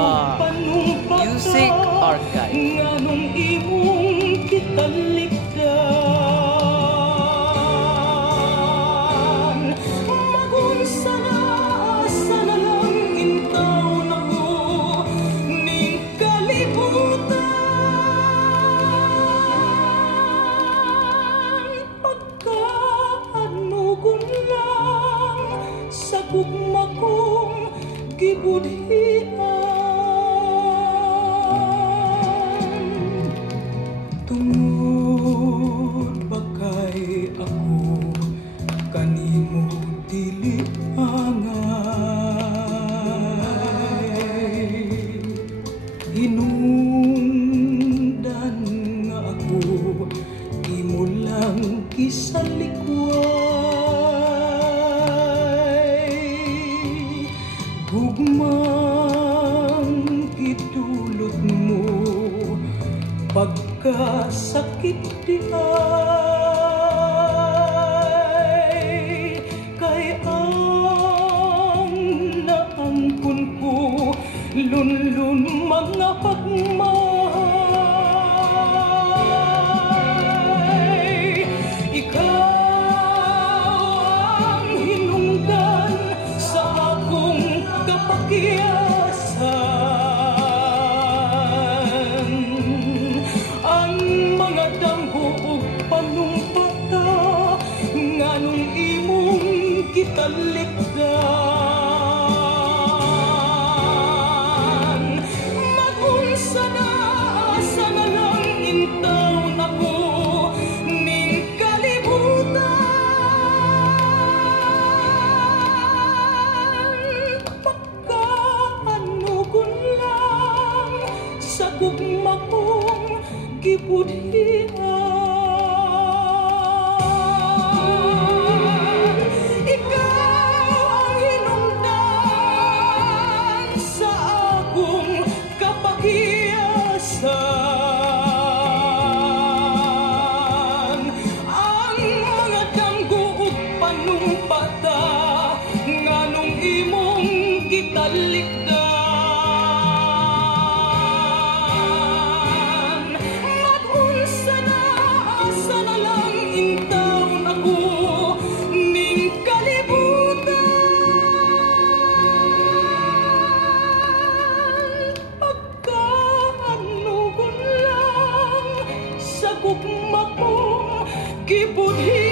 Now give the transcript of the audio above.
Music Archive. nganong imong kitalikdan magunsa na asa na lang intaw na ko ning kalibutan pagkaanugon lang sa gugma kong gibudhian tungod ba kay ako kanimo dili angay hinungdan nga ako imo lang kisalikway gugmang idulot mo pagkasakit di ay kay ang naangkon ko lunlun mga pagmay ikaw ang hinungdan sa akong kapakyasan nganong imong kitalikdan magunsa na asa na lang intaw na ko ning kalibutan pagkaanugon lang sa gugma kong gibudhian ang mga danggo ug panumpata nganong imong gitalikdan magunsa na asa na lang intaw na ko ning kalibutan pagkaanugon lang sa gugma kong gibudhi